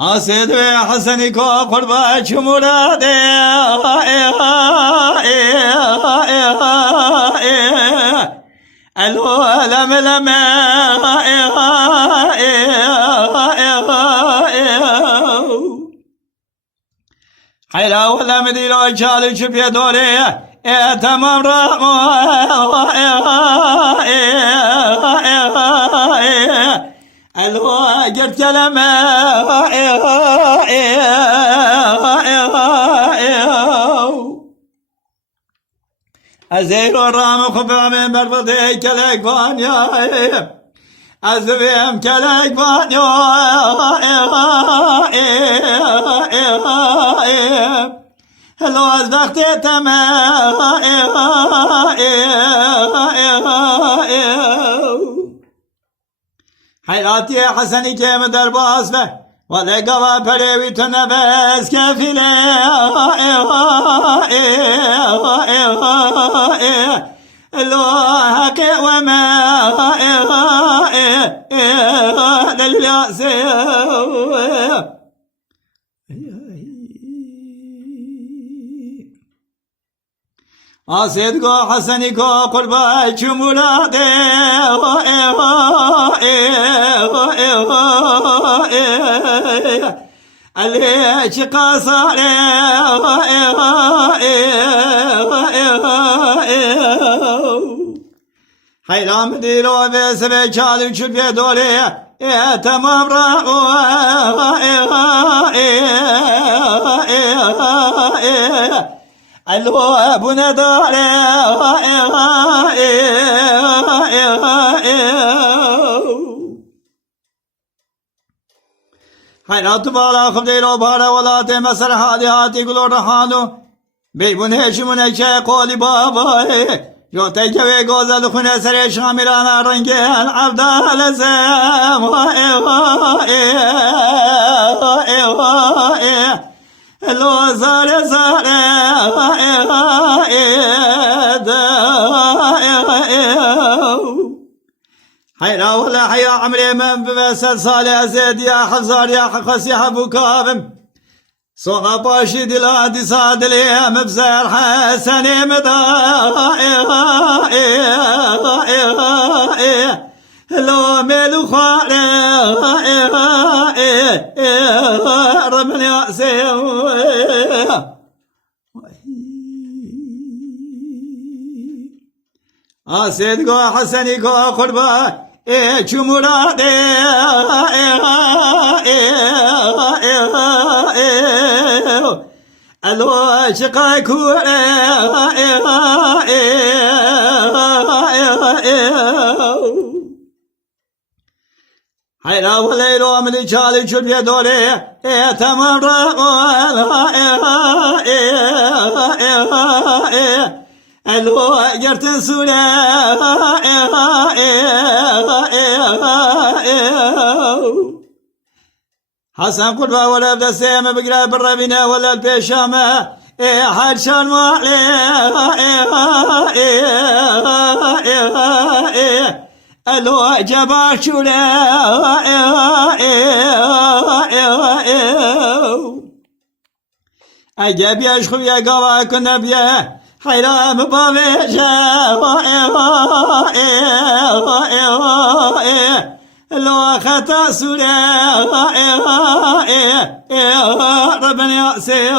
آسید و حسنی کو قربا چموراده الو لم لم حیلا ولا مدیرو چالی چپی دوری تمام را الو قلت كلمة أزير الرام خفا من برفضي كلك فانيا أزبيم كلك فانيا هلو أزدقتي تما حياتي حسني كيم درباس به ولا قوا بريوي تنبس كفيله لو حقي وما للياس آسید کو حسنی کو قربا چمولاده علی چی قصاره حیرام دیرو به سر چالو چوب دوله تمام را الو ابو نداره حیرات بالا خب دیرو باره ولات مسر حالی هاتی گلو رحانو بیبونه شمونه که قولی بابا جو تکوی گوزل خونه سر شامیران رنگی عبدال زم لو زاره زاره حيرا ولا حيا عمري من بمسل صالح زيد يا حزار يا حقس يا حبو كاظم صغى باشي دلادي صاد لي مبزر حسني مدى لو ميلو خاري رمل ياسي آسید کو حسنی کو قربا چموراده الو شقای کوره حیلا ولی رو ملی چالی چود بیا دوره تمام را الو قرت سوره حسن قربا ولا بدسيمه بقرا بالربينه ولا البيشامه حرشان مالي الو جباشوره اجاب يشخو يا قوا كنا بيه حيرام بابيشا لو خطا سورة ربنا يأسيه